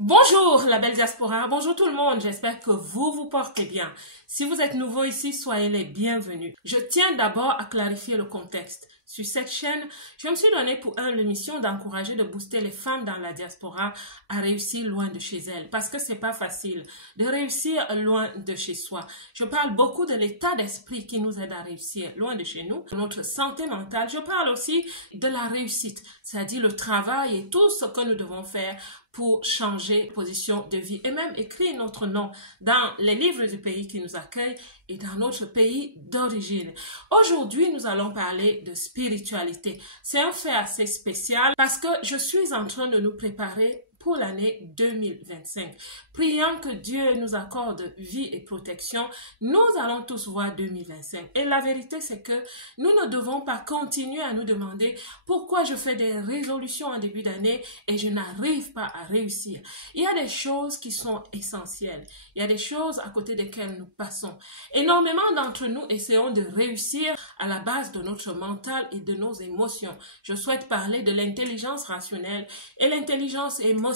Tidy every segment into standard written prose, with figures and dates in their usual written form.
Bonjour la belle diaspora, bonjour tout le monde, j'espère que vous vous portez bien. Si vous êtes nouveau ici, soyez les bienvenus. Je tiens d'abord à clarifier le contexte. Sur cette chaîne, je me suis donné pour la mission d'encourager, de booster les femmes dans la diaspora à réussir loin de chez elles. Parce que c'est pas facile de réussir loin de chez soi. Je parle beaucoup de l'état d'esprit qui nous aide à réussir loin de chez nous, de notre santé mentale. Je parle aussi de la réussite, c'est-à-dire le travail et tout ce que nous devons faire pour changer de position de vie et même écrire notre nom dans les livres du pays qui nous accueille et dans notre pays d'origine. Aujourd'hui, nous allons parler de spiritualité. C'est un fait assez spécial parce que je suis en train de nous préparer pour l'année 2025. Priant que Dieu nous accorde vie et protection, nous allons tous voir 2025. Et la vérité, c'est que nous ne devons pas continuer à nous demander pourquoi je fais des résolutions en début d'année et je n'arrive pas à réussir. Il y a des choses qui sont essentielles. Il y a des choses à côté desquelles nous passons. Énormément d'entre nous essayons de réussir à la base de notre mental et de nos émotions. Je souhaite parler de l'intelligence rationnelle et l'intelligence émotionnelle.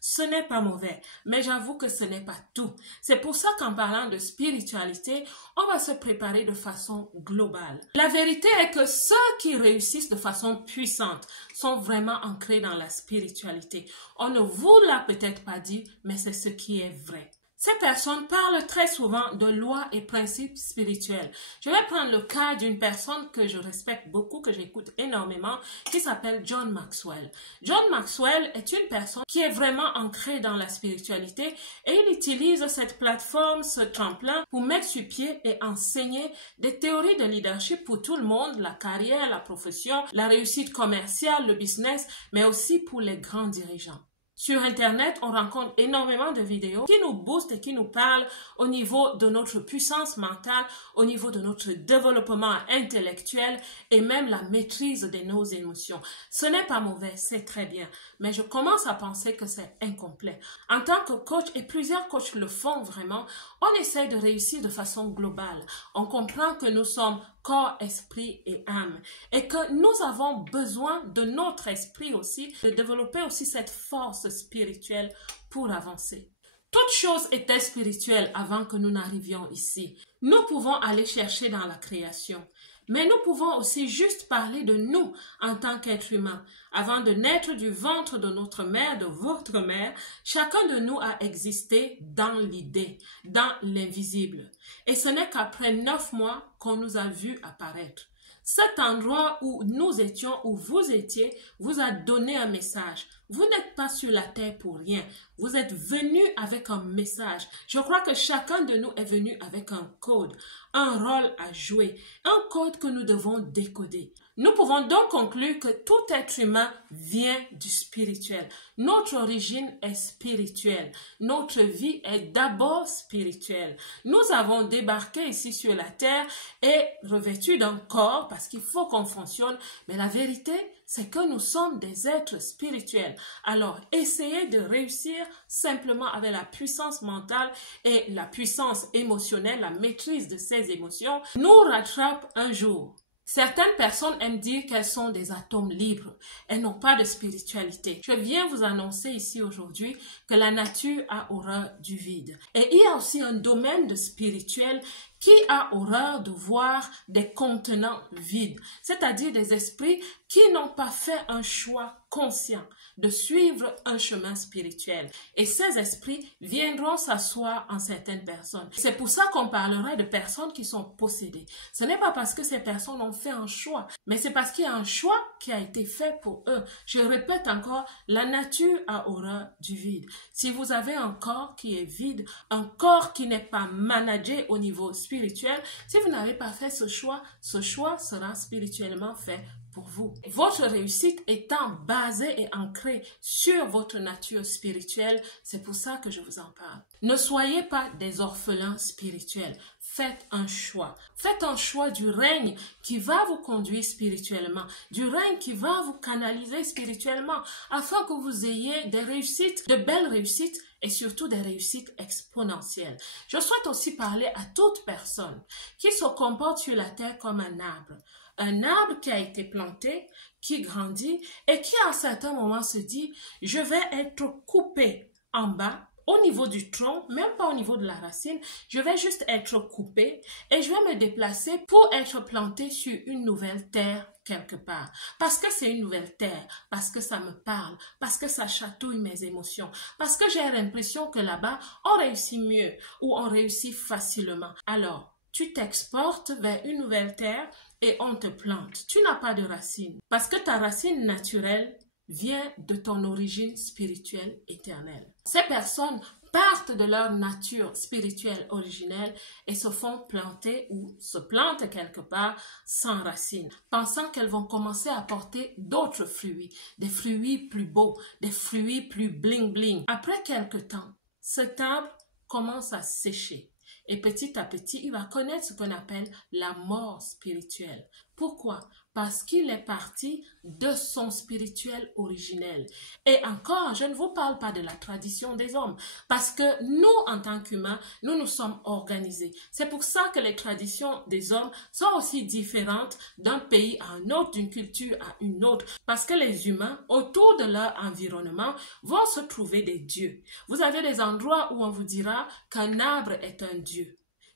Ce n'est pas mauvais, mais j'avoue que ce n'est pas tout. C'est pour ça qu'en parlant de spiritualité, on va se préparer de façon globale. La vérité est que ceux qui réussissent de façon puissante sont vraiment ancrés dans la spiritualité. On ne vous l'a peut-être pas dit, mais c'est ce qui est vrai. Ces personnes parlent très souvent de lois et principes spirituels. Je vais prendre le cas d'une personne que je respecte beaucoup, que j'écoute énormément, qui s'appelle John Maxwell. John Maxwell est une personne qui est vraiment ancrée dans la spiritualité et il utilise cette plateforme, ce tremplin, pour mettre sur pied et enseigner des théories de leadership pour tout le monde, la carrière, la profession, la réussite commerciale, le business, mais aussi pour les grands dirigeants. Sur Internet, on rencontre énormément de vidéos qui nous boostent et qui nous parlent au niveau de notre puissance mentale, au niveau de notre développement intellectuel et même la maîtrise de nos émotions. Ce n'est pas mauvais, c'est très bien, mais je commence à penser que c'est incomplet. En tant que coach, et plusieurs coachs le font vraiment, on essaie de réussir de façon globale. On comprend que nous sommes corps, esprit et âme et que nous avons besoin de notre esprit aussi, de développer aussi cette force spirituelle pour avancer. Toute chose était spirituelle avant que nous n'arrivions ici. Nous pouvons aller chercher dans la création, mais nous pouvons aussi juste parler de nous en tant qu'être humain. Avant de naître du ventre de notre mère, de votre mère, chacun de nous a existé dans l'idée, dans l'invisible. Et ce n'est qu'après 9 mois qu'on nous a vus apparaître. Cet endroit où nous étions, où vous étiez, vous a donné un message. Vous n'êtes pas sur la terre pour rien. Vous êtes venu avec un message. Je crois que chacun de nous est venu avec un code, un rôle à jouer, un code que nous devons décoder. Nous pouvons donc conclure que tout être humain vient du spirituel. Notre origine est spirituelle. Notre vie est d'abord spirituelle. Nous avons débarqué ici sur la terre et revêtus d'un corps parce qu'il faut qu'on fonctionne. Mais la vérité, c'est que nous sommes des êtres spirituels. Alors, essayez de réussir simplement avec la puissance mentale et la puissance émotionnelle, la maîtrise de ces émotions, nous rattrape un jour. Certaines personnes aiment dire qu'elles sont des atomes libres. Elles n'ont pas de spiritualité. Je viens vous annoncer ici aujourd'hui que la nature a horreur du vide. Et il y a aussi un domaine de spirituel qui a horreur de voir des contenants vides, c'est-à-dire des esprits qui n'ont pas fait un choix conscient de suivre un chemin spirituel. Et ces esprits viendront s'asseoir en certaines personnes. C'est pour ça qu'on parlerait de personnes qui sont possédées. Ce n'est pas parce que ces personnes ont fait un choix, mais c'est parce qu'il y a un choix qui a été fait pour eux. Je répète encore, la nature a horreur du vide. Si vous avez un corps qui est vide, un corps qui n'est pas managé au niveau spirituel, si vous n'avez pas fait ce choix sera spirituellement fait pour vous. Votre réussite étant basée et ancrée sur votre nature spirituelle, c'est pour ça que je vous en parle. Ne soyez pas des orphelins spirituels. Faites un choix. Faites un choix du règne qui va vous conduire spirituellement, du règne qui va vous canaliser spirituellement, afin que vous ayez des réussites, de belles réussites, et surtout des réussites exponentielles. Je souhaite aussi parler à toute personne qui se comporte sur la terre comme un arbre qui a été planté, qui grandit et qui à un certain moment se dit « je vais être coupé en bas, au niveau du tronc, même pas au niveau de la racine, je vais juste être coupée et je vais me déplacer pour être plantée sur une nouvelle terre quelque part. Parce que c'est une nouvelle terre, parce que ça me parle, parce que ça chatouille mes émotions, parce que j'ai l'impression que là-bas, on réussit mieux ou on réussit facilement. Alors, tu t'exportes vers une nouvelle terre et on te plante. Tu n'as pas de racine parce que ta racine naturelle vient de ton origine spirituelle éternelle. Ces personnes partent de leur nature spirituelle originelle et se font planter ou se plantent quelque part sans racines, pensant qu'elles vont commencer à porter d'autres fruits, des fruits plus beaux, des fruits plus bling bling. Après quelque temps, cet arbre commence à sécher. Et petit à petit, il va connaître ce qu'on appelle la mort spirituelle. Pourquoi? Parce qu'il est parti de son spirituel originel. Et encore, je ne vous parle pas de la tradition des hommes, parce que nous, en tant qu'humains, nous nous sommes organisés. C'est pour ça que les traditions des hommes sont aussi différentes d'un pays à un autre, d'une culture à une autre, parce que les humains, autour de leur environnement, vont se trouver des dieux. Vous avez des endroits où on vous dira qu'un arbre est un dieu.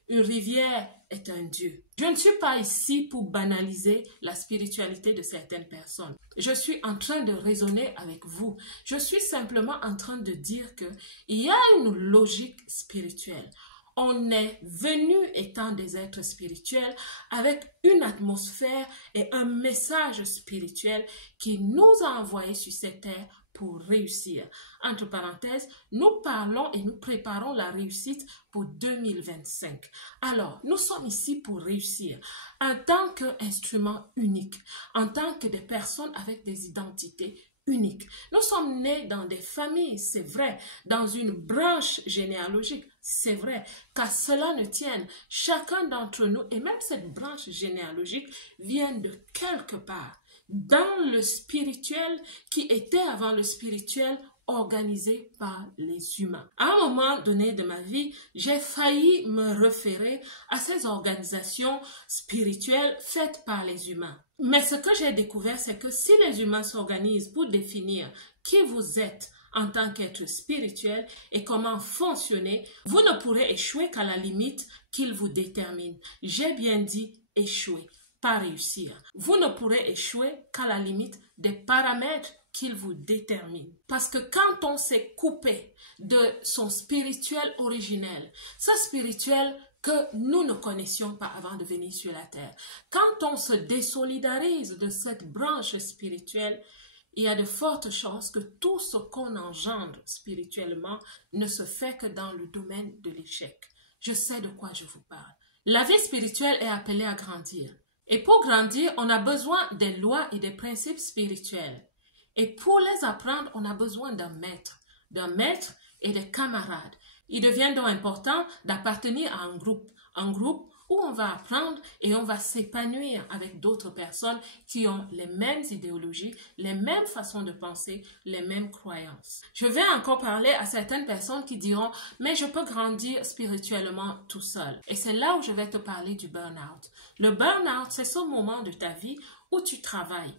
Une rivière est un dieu. Je ne suis pas ici pour banaliser la spiritualité de certaines personnes. Je suis en train de raisonner avec vous. Je suis simplement en train de dire qu'il y a une logique spirituelle. On est venu étant des êtres spirituels avec une atmosphère et un message spirituel qui nous a envoyés sur cette terre pour réussir. Entre parenthèses, nous parlons et nous préparons la réussite pour 2025. Alors, nous sommes ici pour réussir en tant qu'instrument unique, en tant que des personnes avec des identités uniques. Nous sommes nés dans des familles, c'est vrai, dans une branche généalogique, c'est vrai, qu'à cela ne tienne, chacun d'entre nous, et même cette branche généalogique, vient de quelque part, dans le spirituel qui était avant le spirituel organisé par les humains. À un moment donné de ma vie, j'ai failli me référer à ces organisations spirituelles faites par les humains. Mais ce que j'ai découvert, c'est que si les humains s'organisent pour définir qui vous êtes en tant qu'être spirituel et comment fonctionner, vous ne pourrez échouer qu'à la limite qu'ils vous déterminent. J'ai bien dit échouer, pas réussir. Vous ne pourrez échouer qu'à la limite des paramètres qu'il vous détermine. Parce que quand on s'est coupé de son spirituel originel, ce spirituel que nous ne connaissions pas avant de venir sur la terre, quand on se désolidarise de cette branche spirituelle, il y a de fortes chances que tout ce qu'on engendre spirituellement ne se fait que dans le domaine de l'échec. Je sais de quoi je vous parle. La vie spirituelle est appelée à grandir. Et pour grandir, on a besoin des lois et des principes spirituels. Et pour les apprendre, on a besoin d'un maître et des camarades. Il devient donc important d'appartenir à un groupe où on va apprendre et on va s'épanouir avec d'autres personnes qui ont les mêmes idéologies, les mêmes façons de penser, les mêmes croyances. Je vais encore parler à certaines personnes qui diront « mais je peux grandir spirituellement tout seul ». Et c'est là où je vais te parler du burn-out. Le burn-out, c'est ce moment de ta vie où tu travailles,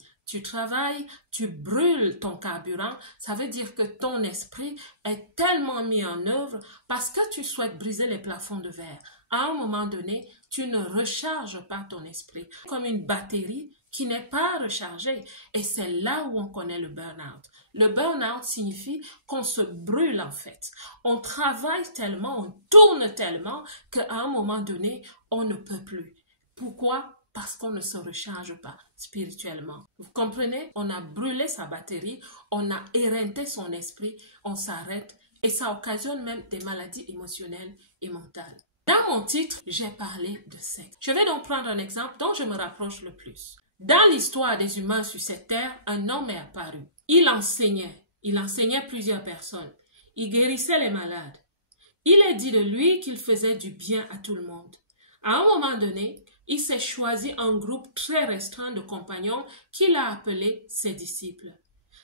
tu brûles ton carburant, ça veut dire que ton esprit est tellement mis en œuvre parce que tu souhaites briser les plafonds de verre. À un moment donné, tu ne recharges pas ton esprit comme une batterie qui n'est pas rechargée. Et c'est là où on connaît le burn-out. Le burn-out signifie qu'on se brûle en fait. On travaille tellement, on tourne tellement qu'à un moment donné, on ne peut plus. Pourquoi? Parce qu'on ne se recharge pas spirituellement. Vous comprenez? On a brûlé sa batterie, on a éreinté son esprit, on s'arrête et ça occasionne même des maladies émotionnelles et mentales. Dans mon titre, j'ai parlé de secte. Je vais donc prendre un exemple dont je me rapproche le plus. Dans l'histoire des humains sur cette terre, un homme est apparu. Il enseignait plusieurs personnes. Il guérissait les malades. Il est dit de lui qu'il faisait du bien à tout le monde. À un moment donné, il s'est choisi un groupe très restreint de compagnons qu'il a appelés ses disciples.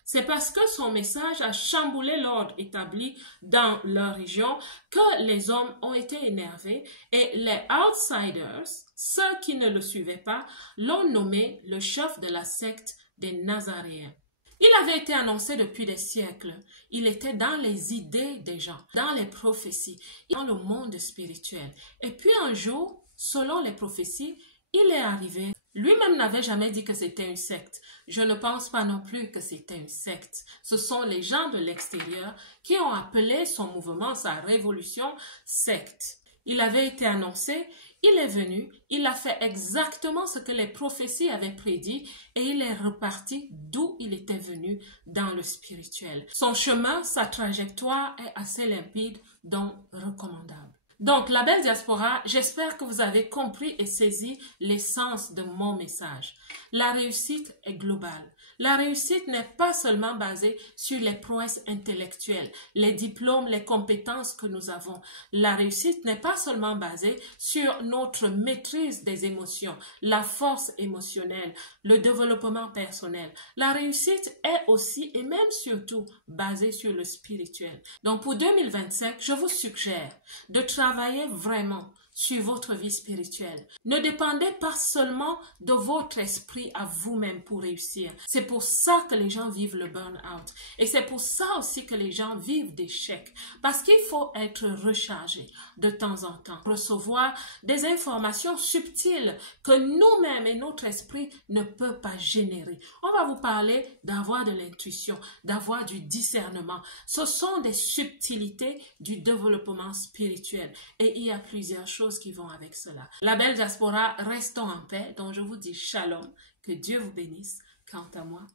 C'est parce que son message a chamboulé l'ordre établi dans leur région que les hommes ont été énervés et les outsiders, ceux qui ne le suivaient pas, l'ont nommé le chef de la secte des Nazaréens. Il avait été annoncé depuis des siècles. Il était dans les idées des gens, dans les prophéties, dans le monde spirituel. Et puis un jour, selon les prophéties, il est arrivé. Lui-même n'avait jamais dit que c'était une secte. Je ne pense pas non plus que c'était une secte. Ce sont les gens de l'extérieur qui ont appelé son mouvement, sa révolution, secte. Il avait été annoncé, il est venu, il a fait exactement ce que les prophéties avaient prédit et il est reparti d'où il était venu dans le spirituel. Son chemin, sa trajectoire est assez limpide, donc recommandable. Donc, la belle diaspora, j'espère que vous avez compris et saisi l'essence de mon message. La réussite est globale. La réussite n'est pas seulement basée sur les prouesses intellectuelles, les diplômes, les compétences que nous avons. La réussite n'est pas seulement basée sur notre maîtrise des émotions, la force émotionnelle, le développement personnel. La réussite est aussi et même surtout basée sur le spirituel. Donc pour 2025, je vous suggère de travailler vraiment sur votre vie spirituelle. Ne dépendez pas seulement de votre esprit à vous-même pour réussir. C'est pour ça que les gens vivent le burn-out. Et c'est pour ça aussi que les gens vivent d'échecs. Parce qu'il faut être rechargé de temps en temps. Recevoir des informations subtiles que nous-mêmes et notre esprit ne peut pas générer. On va vous parler d'avoir de l'intuition, d'avoir du discernement. Ce sont des subtilités du développement spirituel. Et il y a plusieurs choses qui vont avec cela. La belle diaspora, restons en paix. Donc je vous dis shalom, que Dieu vous bénisse. Quant à moi,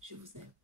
je vous aime.